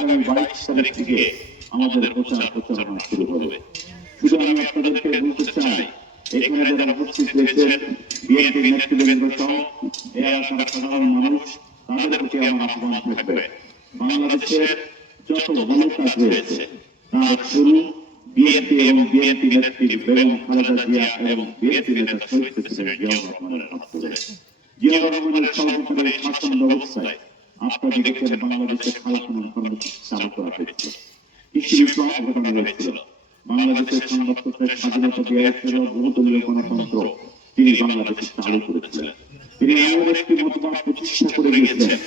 আগামী 22 তারিখ থেকে আমাদের প্রচারণা শুরু হবে। শুধু আমি আপনাদেরকে বলতে চাই, এখানে যারা উপস্থিত হয়েছেন বিএনপি নেতৃবৃন্দ সহ এলাকার সাধারণ মানুষ, তাদের প্রতি আমার আহ্বান থাকবে, বাংলাদেশের যত ভালো কাজ হয়েছে তার শুরু বিএনপি এবং বিএনপি নেত্রী বেগম খালেদা জিয়া এবং বিএনপি নেতা শহীদ প্রেসিডেন্ট জিয়াউর রহমানের হাত ধরে। জিয়াউর রহমানের সর্বকালের শাসন ব্যবস্থায় আপনারা দেখেছেন বাংলাদেশের খাল খনন কর্মসূচি চালু করা হয়েছিল, কৃষি বিপ্লব ঘটানো হয়েছিল, বাংলাদেশের সংবাদপত্রের স্বাধীনতা দেওয়া হয়েছিল, বহুদলীয় গণতন্ত্র তিনি বাংলাদেশে চালু করেছিলেন। তিনি এমন একটি মতবাদ প্রতিষ্ঠা করে গিয়েছিলেন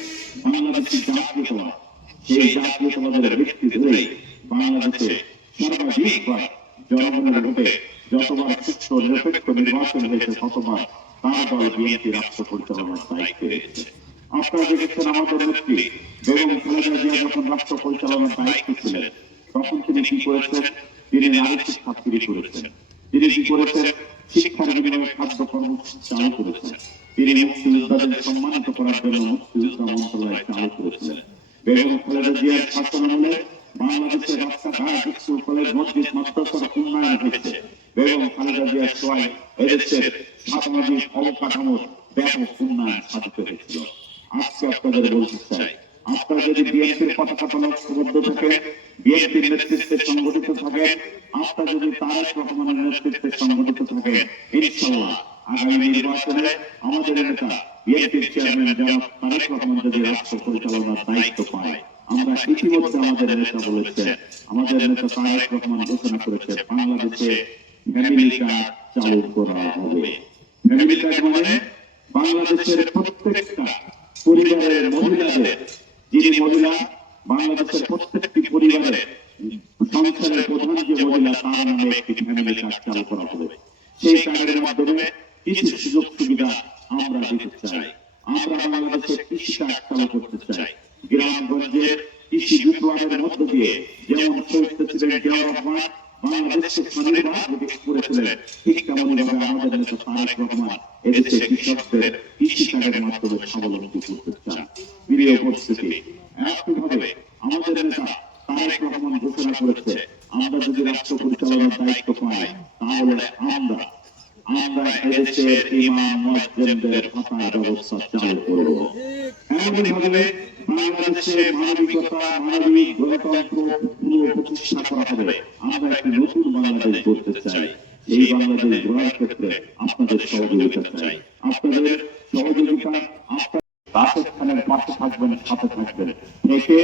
বাংলাদেশের জাতীয়তাবাদ। সেই জাতীয়তাবাদের ভিত্তি ধরেই বাংলাদেশে সর্বাধিকবার জনগণের ভোটে যতবার সুষ্ঠু নিরপেক্ষ নির্বাচন হয়েছে ততবার তার দল বিএনপি রাষ্ট্র পরিচালনার দায়িত্ব রেখেছে। আপনারা দেখেছেন আমাদের নেত্রী বেগম খালেদা জিয়া যখন রাষ্ট্র পরিচালনার দায়িত্ব ছিলেন তখন তিনি কি করেছেন? তিনি নারী শিক্ষা তৈরি করেছেন। তিনি কি করেছেন? শিক্ষার বিনিময়ে খাদ্য কর্মসূচি চালু করেছেন। তিনি মুক্তিযোদ্ধাদের সম্মানিত করার জন্য মুক্তিযোদ্ধা মন্ত্রণালয় চালু করেছিলেন। বেগম খালেদা জিয়ার শাসনামলে বাংলাদেশের রাস্তাঘাট, স্কুল, কলেজ, মসজিদ, মাদ্রাসার উন্নয়ন হয়েছে। বেগম খালেদা জিয়ার সহায় এদেশের সামাজিক অবকাঠামোর ব্যাপক উন্নয়ন সাধিত হয়েছিল। আজকে আপনাদের বলতে চাই, আপনারা যদি বিএনপির পতাকা লক্ষ্যবদ্ধ থাকেন, বিএনপির নেতৃত্বে সংগঠিত থাকেন, আপনারা যদি তারেক রহমানের নেতৃত্বে সংগঠিত থাকেন, ইনশাআল্লাহ আগামী নির্বাচনে আমাদের নেতা বিএনপির চেয়ারম্যান জনাব তারেক রহমান যদি রাষ্ট্র পরিচালনার দায়িত্ব পায়, আমরা ইতিমধ্যে আমাদের নেতা বলেছেন, আমাদের নেতা তারেক রহমান ঘোষণা করেছে বাংলাদেশে ফ্যামিলি কার্ড চালু করা হবে। ফ্যামিলি কার্ড মানে বাংলাদেশের প্রত্যেকটা পরিবারের মহিলাদের, যিনি মহিলা বাংলাদেশের প্রত্যেকটি পরিবারের সংসারের প্রধান যে মহিলা তার নামে একটি ফ্যামিলি কার্ড চালু করা হবে। সেই কার্ডের মাধ্যমে কিছু সুযোগ সুবিধা আমরা দিতে চাই। আমরা বাংলাদেশে কৃষি কার্ড চালু করতে চাই। গ্রামগঞ্জের কৃষি বিপ্লবের মধ্য দিয়ে যেমন শহীদ প্রেসিডেন্ট জিয়াউর রহমান বাংলাদেশকে স্বাধীনতা করেছিলেন, ঠিক তেমনি ভাবে আমাদের নেতা তারেক রহমান এদেশে কৃষকদের কৃষি কার্ডের মাধ্যমে স্বাবলম্বী করতে চান। প্রিয় উপস্থিতি, একইভাবে আমাদের নেতা তারেক রহমান ঘোষণা করেছে আমরা যদি রাষ্ট্র পরিচালনার দায়িত্ব পাই তাহলে আমরা এদেশের ইমাম মুয়াজ্জিনদের ভাতার ব্যবস্থা চালু করব। এমনভাবে বাংলাদেশে মানবিকতা, মানবিক গণতন্ত্র প্রতিষ্ঠা করা হবে। আমরা একটি নতুন বাংলাদেশ গড়তে চাই। এই বাংলাদেশ গড়ার ক্ষেত্রে আপনাদের সহযোগিতা চাই। আপনাদের সহযোগিতা, রাশেদ খানের পাশে থাকবেন, সাথে থাকবেন, একে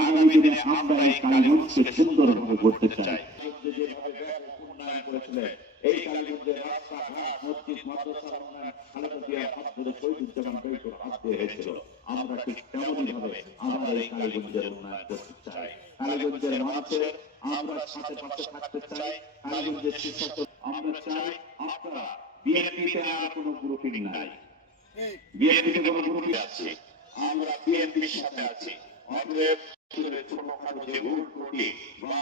আগামী দিনে আমরা এই কালীগঞ্জকে সুন্দরভাবে গড়তে চাই। এই কালীগঞ্জের রাস্তাঘাট, মসজিদ, মাদ্রাসার উন্নয়ন খালেদা জিয়ার হাত ধরে শহীদুজ্জামান বেগমের হাত ধরে হয়েছিল। আমরা ঠিক তেমনই ভাবে আবার এই কালীগঞ্জের উন্নয়ন করতে চাই। কালীগঞ্জের মানুষের আমরা সাথে পাশে থাকতে চাই। কালীগঞ্জের সুশাসন আমরা চাই। আপনারা বিএনপিতে আর কোনো গ্রুপিং নাই, বিএনপিতে কোনো গ্রুপিং আছে, আমরা বিএনপির সাথে আছি। অতএব ছোটখাটো যে ভুল ত্রুটি বা